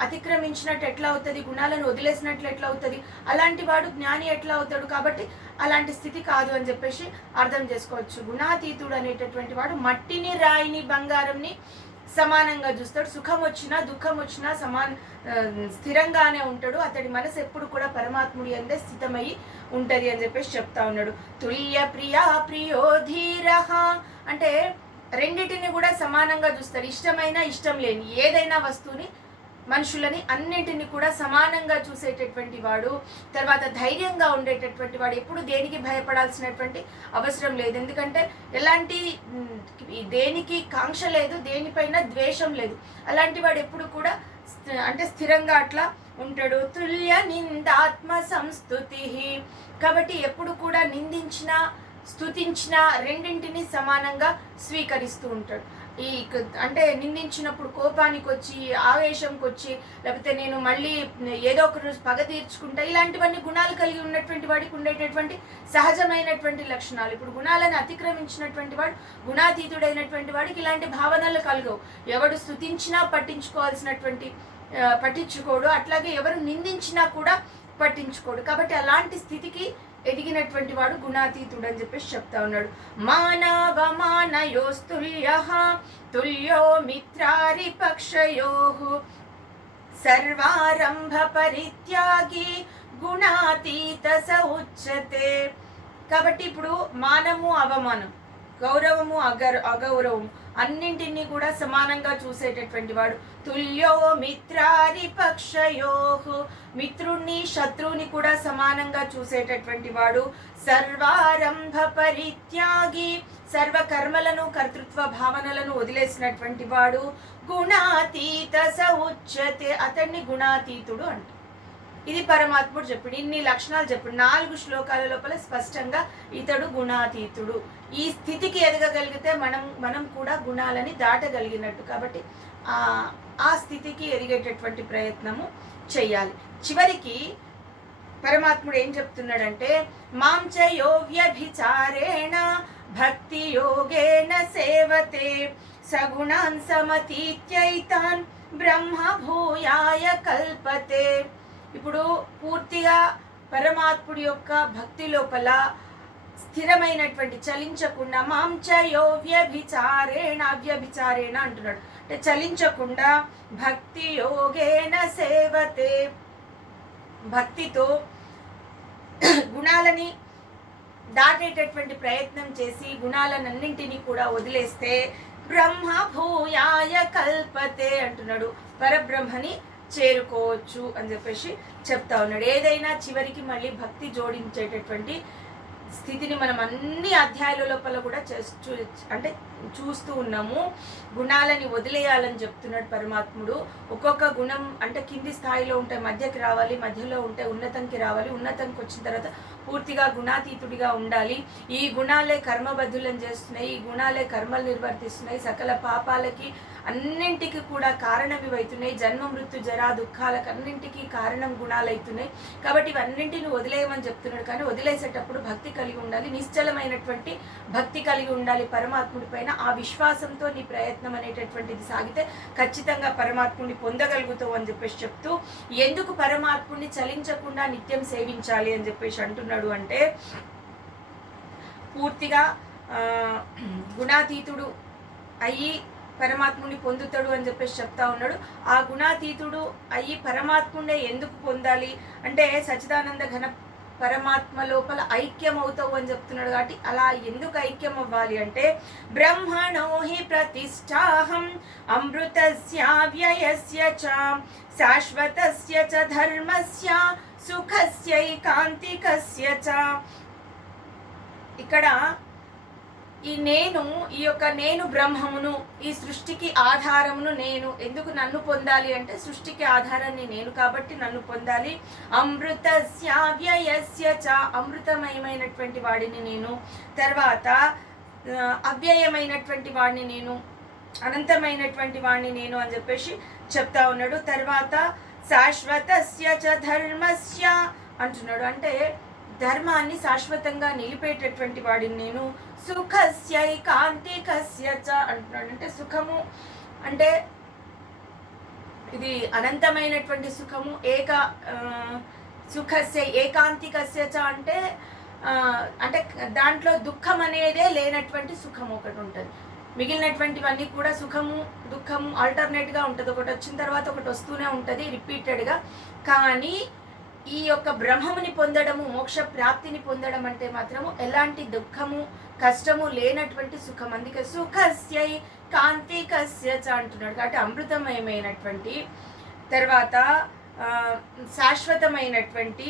అతిక్రమించినట్టు ఎట్లా అవుతుంది, గుణాలను వదిలేసినట్లు ఎట్లా అవుతుంది, అలాంటి వాడు జ్ఞాని ఎట్లా అవుతాడు. కాబట్టి అలాంటి స్థితి కాదు అని చెప్పేసి అర్థం చేసుకోవచ్చు. గుణాతీతుడు అనేటటువంటి వాడు మట్టిని, రాయిని, బంగారంని సమానంగా చూస్తాడు. సుఖం వచ్చినా దుఃఖం వచ్చినా స్థిరంగానే ఉంటాడు. అతడి మనసు ఎప్పుడు కూడా పరమాత్ముడి అందే స్థితమై ఉంటది అని చెప్పేసి చెప్తా ఉన్నాడు. తుల్య ప్రియా ప్రియో ధీరః అంటే రెండిటిని కూడా సమానంగా చూస్తాడు. ఇష్టమైన, ఇష్టం లేని ఏదైనా వస్తువుని, మనుషులని అన్నింటిని కూడా సమానంగా చూసేటటువంటి వాడు. తర్వాత ధైర్యంగా ఉండేటటువంటి వాడు. ఎప్పుడు దేనికి భయపడాల్సినటువంటి అవసరం లేదు. ఎందుకంటే ఎలాంటి దేనికి కాంక్ష లేదు, దేనిపైన ద్వేషం లేదు. అలాంటి వాడు ఎప్పుడు కూడా అంటే స్థిరంగా అట్లా ఉంటాడు. తుల్య నిందాత్మ సంస్తుతి. కాబట్టి ఎప్పుడు కూడా నిందించిన, స్తుతించిన రెండింటిని సమానంగా స్వీకరిస్తూ ఉంటాడు. అంటే నిందించినప్పుడు కోపానికి వచ్చి, ఆవేశంకి వచ్చి, లేకపోతే నేను మళ్ళీ ఏదో ఒక రోజు పగ తీర్చుకుంటా, ఇలాంటివన్నీ గుణాలు కలిగి ఉన్నటువంటి వాడికి ఉండేటటువంటి సహజమైనటువంటి లక్షణాలు. ఇప్పుడు గుణాలను అతిక్రమించినటువంటి వాడు, గుణాతీతుడైనటువంటి వాడికి ఇలాంటి భావనలు కలగవు. ఎవడు స్తుతించినా పట్టించుకోడు, అట్లాగే ఎవరు నిందించినా కూడా పట్టించుకోడు. కాబట్టి అలాంటి స్థితికి ఎదిగినటువంటి వాడు గుణాతీతుడు అని చెప్పేసి చెప్తా ఉన్నాడు. మానవమానయోస్తుల్యః తుల్యో మిత్రారి పక్షయోః సర్వారంభ పరిత్యాగి గుణాతీత స ఉచ్యతే. కాబట్టి ఇప్పుడు మానము, అవమానం, గౌరవము, అగౌరవము అన్నింటినీ కూడా సమానంగా చూసేటటువంటి వాడు. తుల్యో మిత్రారి పక్షయోః మిత్రుణ్ణి, శత్రువుని కూడా సమానంగా చూసేటటువంటి వాడు. సర్వారంభ పరిత్యాగి సర్వకర్మలను, కర్తృత్వ భావనలను వదిలేసినటువంటి వాడు. గుణాతీత స ఉచ్యతే అతన్ని గుణాతీతుడు అంట. ఇది పరమాత్ముడు చెప్పుడు. ఇన్ని లక్షణాలు చెప్పుడు 4 శ్లోకాల లోపల స్పష్టంగా ఇతడు గుణాతీతుడు. ఈ స్థితికి ఎదగగలిగితే మనం కూడా గుణాలని దాటగలిగినట్టు. కాబట్టి ఆ స్థితికి ఎదిగేటటువంటి ప్రయత్నము చెయ్యాలి. చివరికి పరమాత్ముడు ఏం చెప్తున్నాడంటే, మాంచ యో వ్యభిచారేణ భక్తి యోగేన సేవతే సగుణాన్ సమతీత్యైతాన్ బ్రహ్మ భూయాయ కల్పతే. ఇప్పుడు పూర్తిగా పరమాత్ముడి యొక్క భక్తి లోపల స్థిరమైనటువంటి చలించకుండా మాంచయో వ్యభిచారేణ వ్యభిచారేణ అంటున్నాడు. అంటే చలించకుండా భక్తి యోగేన సేవతే, భక్తితో గుణాలని దాటేటటువంటి ప్రయత్నం చేసి గుణాలన్నింటినీ కూడా వదిలేస్తే బ్రహ్మ భూయాయ కల్పతే అంటున్నాడు. పరబ్రహ్మని చేరుకోవచ్చు అని చెప్పేసి చెప్తా ఉన్నాడు. ఏదైనా చివరికి మళ్ళీ భక్తి జోడించేటటువంటి స్థితిని మనం అన్ని అధ్యాయాల లోపల కూడా అంటే చూస్తూ ఉన్నాము. గుణాలని వదిలేయాలని చెప్తున్నాడు పరమాత్ముడు. ఒక్కొక్క గుణం అంటే కింది స్థాయిలో ఉంటే మధ్యకి రావాలి, మధ్యలో ఉంటే ఉన్నతంకి రావాలి, ఉన్నతంకి వచ్చిన తర్వాత పూర్తిగా గుణాతీతుడిగా ఉండాలి. ఈ గుణాలే కర్మబద్ధులను చేస్తున్నాయి, ఈ గుణాలే కర్మలు నిర్వర్తిస్తున్నాయి, సకల పాపాలకి అన్నింటికి కూడా కారణం ఇవైతున్నాయి, జన్మ మృత్యు జరా దుఃఖాలకు అన్నింటికీ కారణం గుణాలు అవుతున్నాయి. కాబట్టి ఇవన్నింటిని వదిలేయమని చెప్తున్నాడు. కానీ వదిలేసేటప్పుడు భక్తి కలిగి ఉండాలి, నిశ్చలమైనటువంటి భక్తి కలిగి ఉండాలి పరమాత్ముడి పైన. ఆ విశ్వాసంతో నీ ప్రయత్నం అనేటటువంటిది సాగితే ఖచ్చితంగా పరమాత్ముడిని పొందగలుగుతావు అని చెప్పేసి చెప్తూ, ఎందుకు పరమాత్ముడిని చలించకుండా నిత్యం సేవించాలి అని చెప్పేసి అంటున్నాడు అంటే, పూర్తిగా గుణాతీతుడు అయ్యి పరమాత్ముని పొందుతాడు అని చెప్పేసి చెప్తా ఉన్నాడు. ఆ గుణాతీతుడు అయ్యి పరమాత్ముడే ఎందుకు పొందాలి అంటే, సచ్చిదానంద ఘన పరమాత్మ లోపల ఐక్యం అవుతావు అని చెప్తున్నాడు. కాబట్టి అలా ఎందుకు ఐక్యం అవ్వాలి అంటే, బ్రహ్మణో హి ప్రతిష్టాహం అమృతస్య వ్యయస్య చ శాశ్వతస్య చ ధర్మస్య సుఖస్యైకాంతికస్య చ. ఇక్కడ ఈ యొక్క నేను బ్రహ్మమును, ఈ సృష్టికి ఆధారమును నేను. ఎందుకు నన్ను పొందాలి అంటే, సృష్టికి ఆధారాన్ని నేను కాబట్టి నన్ను పొందాలి. అమృతస్య వ్యయస్య చ, అమృతమయమైనటువంటి వాడిని నేను. తర్వాత అవ్యయమైనటువంటి వాడిని నేను, అనంతమైనటువంటి వాడిని నేను అని చెప్పేసి చెప్తా ఉన్నాడు. తర్వాత శాశ్వతస్య చ ధర్మస్య అంటున్నాడు. అంటే ధర్మాన్ని శాశ్వతంగా నిలిపేటటువంటి వాడిని నేను. సుఖస్యైకాంతికస్య చ అంటున్నాడు. అంటే సుఖము అంటే ఇది అనంతమైనటువంటి సుఖము. సుఖస్య ఏకాంతికస్య చ అంటే అంటే దాంట్లో దుఃఖం అనేదే లేనటువంటి సుఖం ఒకటి ఉంటుంది. మిగిలినటువంటివన్నీ కూడా సుఖము దుఃఖము ఆల్టర్నేట్గా ఉంటుంది. ఒకటి వచ్చిన తర్వాత ఒకటి వస్తూనే ఉంటుంది రిపీటెడ్గా. కానీ ఈ యొక్క బ్రహ్మముని పొందడము, మోక్ష ప్రాప్తిని పొందడం అంటే మాత్రము ఎలాంటి దుఃఖము కష్టము లేనటువంటి సుఖం. అందుకే సుఖస్యై కాంతికస్య చ అంటున్నాడు. కాబట్టి అమృతమయమైనటువంటి, తర్వాత శాశ్వతమైనటువంటి,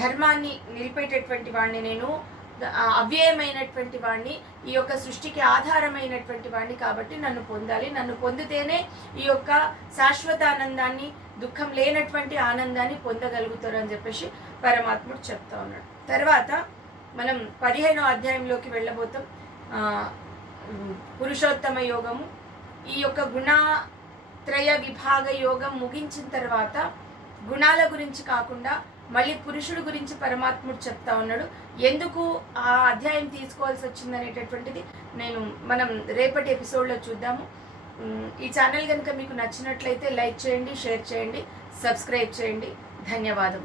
ధర్మాన్ని నిలిపేటటువంటి వాడిని నేను, అవ్యయమైనటువంటి వాడిని, ఈ యొక్క సృష్టికి ఆధారమైనటువంటి వాడిని. కాబట్టి నన్ను పొందాలి, నన్ను పొందితేనే ఈ యొక్క శాశ్వత ఆనందాన్ని, దుఃఖం లేనటువంటి ఆనందాన్ని పొందగలుగుతారు అని చెప్పేసి పరమాత్ముడు చెప్తా ఉన్నాడు. తర్వాత మనం 15వ అధ్యాయంలోకి వెళ్ళబోతాం. పురుషోత్తమ యోగము. ఈ యొక్క గుణత్రయ విభాగ యోగం ముగించిన తర్వాత గుణాల గురించి కాకుండా మళ్ళీ పురుషుడు గురించి పరమాత్ముడు చెప్తా ఉన్నాడు. ఎందుకు ఆ అధ్యాయం తీసుకోవాల్సి వచ్చింది అనేటటువంటిది మనం రేపటి ఎపిసోడ్లో చూద్దాము. ఈ ఛానల్ కనుక మీకు నచ్చినట్లయితే లైక్ చేయండి, షేర్ చేయండి, సబ్స్క్రైబ్ చేయండి. ధన్యవాదం.